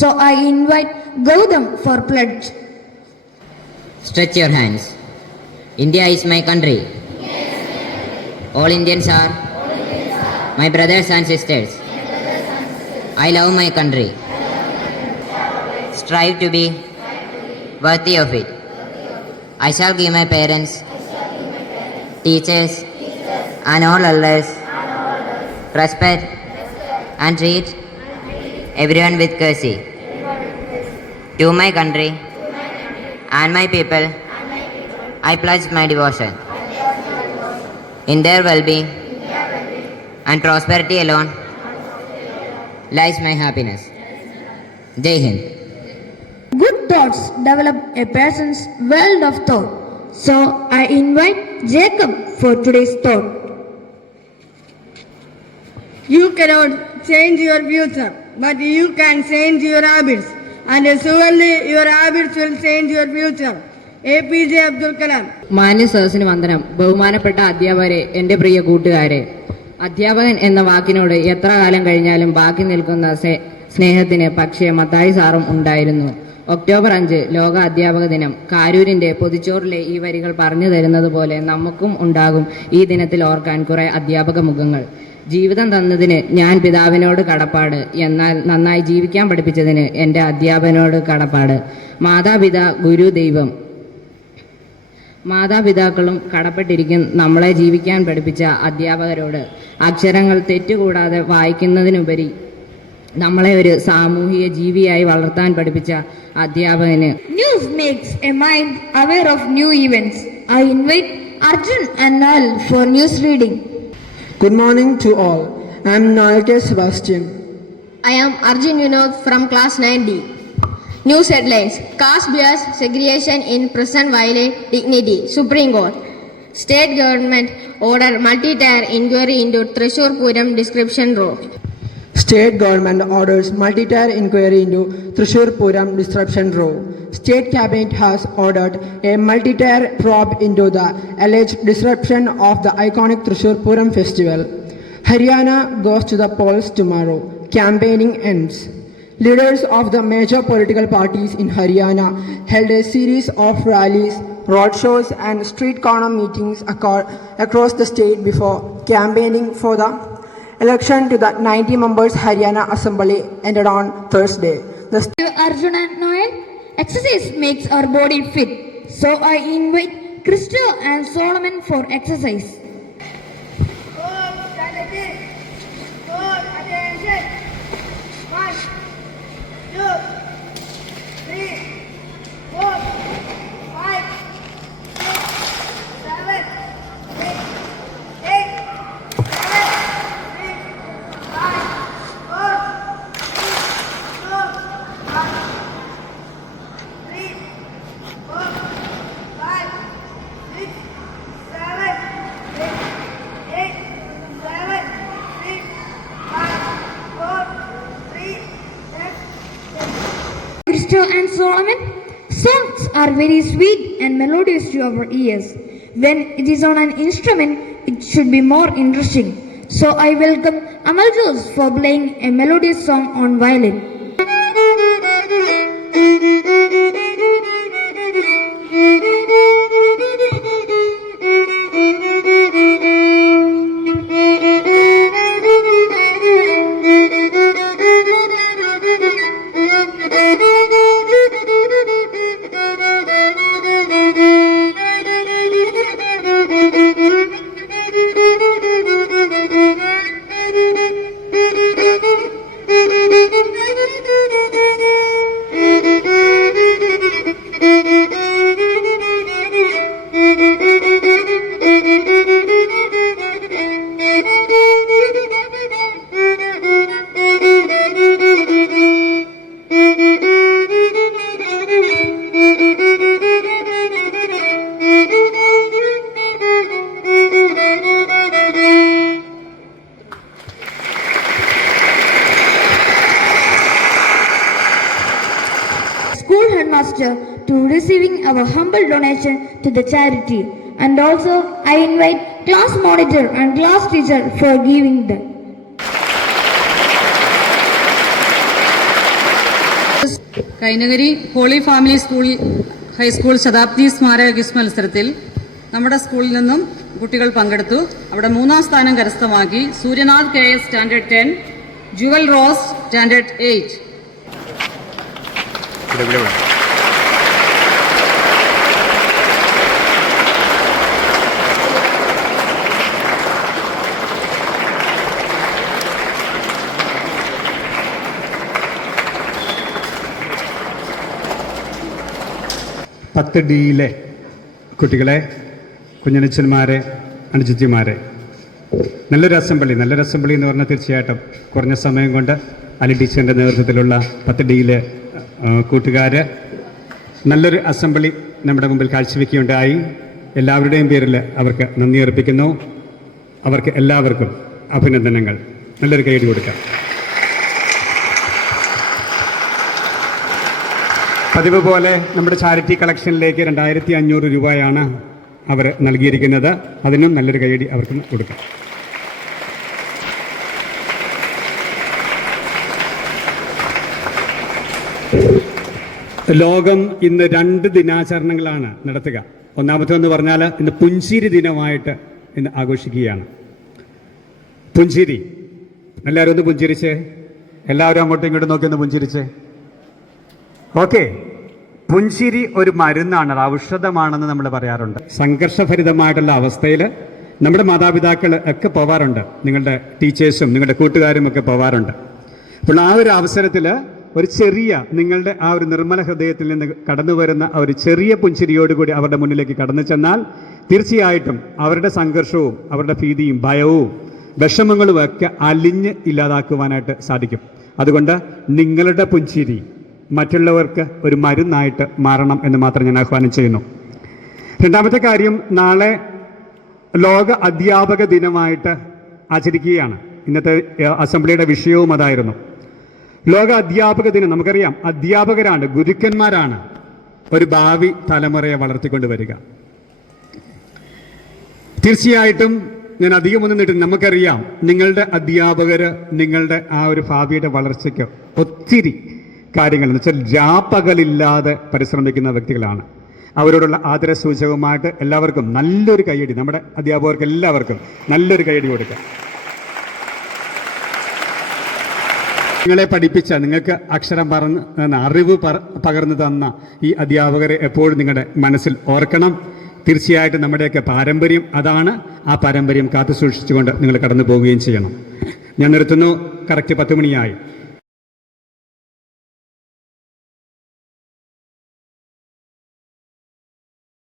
So I invite Gautam for pledge. Stretch your hands. India is my country. All Indians are my brothers and sisters. I love my country. Strive to be worthy of it. I shall give my parents, teachers, and all others respect and treat everyone with courtesy. To my country and my people, I pledge my devotion. In their well-being and prosperity alone lies my happiness. Jai Hind. Good thoughts develop a person's world of thought. So I invite Jacob for today's thought. You cannot change your future, but you can change your habits. And surely your habits will change your future. APJ Abdul Kalam. മാന്യ സദസ്സിന് വന്ദനം. ബഹുമാനപ്പെട്ട അധ്യാപകരെ, എൻ്റെ പ്രിയ കൂട്ടുകാരെ, അധ്യാപകൻ എന്ന വാക്കിനോട് എത്ര കാലം കഴിഞ്ഞാലും ബാക്കി നിൽക്കുന്ന സ്നേഹത്തിന് പക്ഷേ മത്തായി സാറും ഉണ്ടായിരുന്നു. ഒക്ടോബർ 5 ലോക അധ്യാപക ദിനം. കാരൂരിൻ്റെ പൊതിച്ചോറിലെ ഈ വരികൾ പറഞ്ഞു തരുന്നത് പോലെ നമുക്കും ഉണ്ടാകും ഈ ദിനത്തിൽ ഓർക്കാൻ കുറെ അധ്യാപക മുഖങ്ങൾ. ജീവിതം തന്നതിന് ഞാൻ പിതാവിനോട് കടപ്പാട്, എന്നാൽ നന്നായി ജീവിക്കാൻ പഠിപ്പിച്ചതിന് എൻ്റെ അധ്യാപകനോട് കടപ്പാട്. മാതാപിതാ ഗുരു ദൈവം. മാതാപിതാക്കളും കടപ്പെട്ടിരിക്കും നമ്മളെ ജീവിക്കാൻ പഠിപ്പിച്ച അധ്യാപകരോട്. അക്ഷരങ്ങൾ തെറ്റുകൂടാതെ വായിക്കുന്നതിനുപരി നമ്മളെ ഒരു സാമൂഹിക ജീവിയായി വളർത്താൻ പഠിപ്പിച്ച അധ്യാപകന്. News makes a mind aware of new events. I invite Arjun and Nal for news reading. Good morning to all. I am Nalke Sebastian. I am Arjun Vinod from class 9D. News headlines. Caste bias segregation in prison violate dignity. Supreme Court. State government order multi-tier inquiry into Thrissur Puram description row. State government orders multi-tier inquiry into Thrissur Puram disruption row. State cabinet has ordered a multi-tier probe into the alleged disruption of the iconic Thrissur Puram festival. Haryana goes to the polls tomorrow. Campaigning ends. Leaders of the major political parties in Haryana held a series of rallies, roadshows and street corner meetings across the state before campaigning for the election to the 90 members Haryana Assembly ended on Thursday. Arjun and Noel, exercise makes our body fit. So I invite Krista and Solomon for exercise. Krista and Solomon, songs are very sweet and melodious to our ears. When it is on an instrument, it should be more interesting. So I welcome Amal Jose for playing a melodious song on violin. School headmaster to receiving our humble donation to the charity, and also I invite class monitor and class teacher for giving them. Kainakary holy family high school ശതാബ്ദി സ്മാരക quiz മത്സരത്തിൽ നമ്മുടെ സ്കൂളിൽ നിന്നും കുട്ടികൾ പങ്കെടുത്തു. അവിടെ 3ാം സ്ഥാനം കരസ്ഥമാക്കി. Suryanath KS standard 10, Jewel Rose standard 8. പത്ത് ഡിയിലെ കുട്ടികളെ, കുഞ്ഞനച്ഛന്മാരെ, അനുജത്തിമാരെ, നല്ലൊരു അസംബ്ലി എന്ന് പറഞ്ഞാൽ തീർച്ചയായിട്ടും കുറഞ്ഞ സമയം കൊണ്ട് അലി ടീച്ചറിൻ്റെ നേതൃത്വത്തിലുള്ള 10 ഡിയിലെ കൂട്ടുകാർ നല്ലൊരു അസംബ്ലി നമ്മുടെ മുമ്പിൽ കാഴ്ചവെക്കുകയുണ്ടായി. എല്ലാവരുടെയും പേരിൽ അവർക്ക് നന്ദി അർപ്പിക്കുന്നു. അവർക്ക് എല്ലാവർക്കും അഭിനന്ദനങ്ങൾ. നല്ലൊരു കൈയടി കൊടുക്കാം. പതിവ് പോലെ നമ്മുടെ ചാരിറ്റി കളക്ഷനിലേക്ക് 2500 രൂപയാണ് അവർ നൽകിയിരിക്കുന്നത്. അതിനും നല്ലൊരു കൈയടി അവർക്ക് കൊടുക്കാം. ലോകം ഇന്ന് 2 ദിനാചരണങ്ങളാണ് നടത്തുക. ഒന്നാമത്തെന്ന് പറഞ്ഞാൽ ഇന്ന് പുഞ്ചിരി ദിനമായിട്ട് ഇന്ന് ആഘോഷിക്കുകയാണ്. പുഞ്ചിരി, എല്ലാവരും ഒന്ന് പുഞ്ചിരിച്ചേ. എല്ലാവരും അങ്ങോട്ടും ഇങ്ങോട്ടും നോക്കി ഒന്ന് പുഞ്ചിരിച്ചേ. ഓക്കെ, പുഞ്ചിരി ഒരു മരുന്നാണ്, അത് ഔഷധമാണെന്ന് നമ്മൾ പറയാറുണ്ട്. സംഘർഷഭരിതമായിട്ടുള്ള അവസ്ഥയിൽ നമ്മുടെ മാതാപിതാക്കൾ ഒക്കെ പോവാറുണ്ട്, നിങ്ങളുടെ ടീച്ചേഴ്സും നിങ്ങളുടെ കൂട്ടുകാരും ഒക്കെ പോവാറുണ്ട്. അപ്പോൾ ആ ഒരു അവസരത്തിൽ ഒരു ചെറിയ, നിങ്ങളുടെ ആ ഒരു നിർമ്മല ഹൃദയത്തിൽ നിന്ന് കടന്നു വരുന്ന ആ ഒരു ചെറിയ പുഞ്ചിരിയോടുകൂടി അവരുടെ മുന്നിലേക്ക് കടന്നു ചെന്നാൽ തീർച്ചയായിട്ടും അവരുടെ സംഘർഷവും അവരുടെ ഭീതിയും ഭയവും വിഷമങ്ങളും ഒക്കെ അലിഞ്ഞ് ഇല്ലാതാക്കുവാനായിട്ട് സാധിക്കും. അതുകൊണ്ട് നിങ്ങളുടെ പുഞ്ചിരി മറ്റുള്ളവർക്ക് ഒരു മരുന്നായിട്ട് മാറണം എന്ന് മാത്രം ഞാൻ ആഹ്വാനം ചെയ്യുന്നു. രണ്ടാമത്തെ കാര്യം, നാളെ ലോക അധ്യാപക ദിനമായിട്ട് ആചരിക്കുകയാണ്. ഇന്നത്തെ അസംബ്ലിയുടെ വിഷയവും അതായിരുന്നു. ലോക അധ്യാപക ദിനം, നമുക്കറിയാം അധ്യാപകരാണ്, ഗുരുക്കന്മാരാണ് ഒരു ഭാവി തലമുറയെ വളർത്തിക്കൊണ്ട് വരിക. തീർച്ചയായിട്ടും ഞാൻ അധികമൊന്നും നീട്ടും, നമുക്കറിയാം നിങ്ങളുടെ അധ്യാപകർ നിങ്ങളുടെ ആ ഒരു ഭാവിയുടെ വളർച്ചയ്ക്ക് ഒത്തിരി കാര്യങ്ങൾ എന്ന് വെച്ചാൽ രാപ്പകലില്ലാതെ പരിശ്രമിക്കുന്ന വ്യക്തികളാണ്. അവരോടുള്ള ആദരസൂചകമായിട്ട് എല്ലാവർക്കും നല്ലൊരു കൈയടി, നമ്മുടെ അധ്യാപകർക്ക് എല്ലാവർക്കും നല്ലൊരു കൈയടി കൊടുക്കാം. നിങ്ങളെ പഠിപ്പിച്ച, നിങ്ങൾക്ക് അക്ഷരം പറഞ്ഞ, അറിവ് പകർന്നു തന്ന ഈ അധ്യാപകരെ എപ്പോഴും നിങ്ങളുടെ മനസ്സിൽ ഓർക്കണം. തീർച്ചയായിട്ടും നമ്മുടെയൊക്കെ പാരമ്പര്യം അതാണ്. ആ പാരമ്പര്യം കാത്തു സൂക്ഷിച്ചുകൊണ്ട് നിങ്ങൾ കടന്നു പോവുകയും ചെയ്യണം. ഞാൻ നിർത്തുന്നു. കറക്റ്റ് 10 മണിയായി.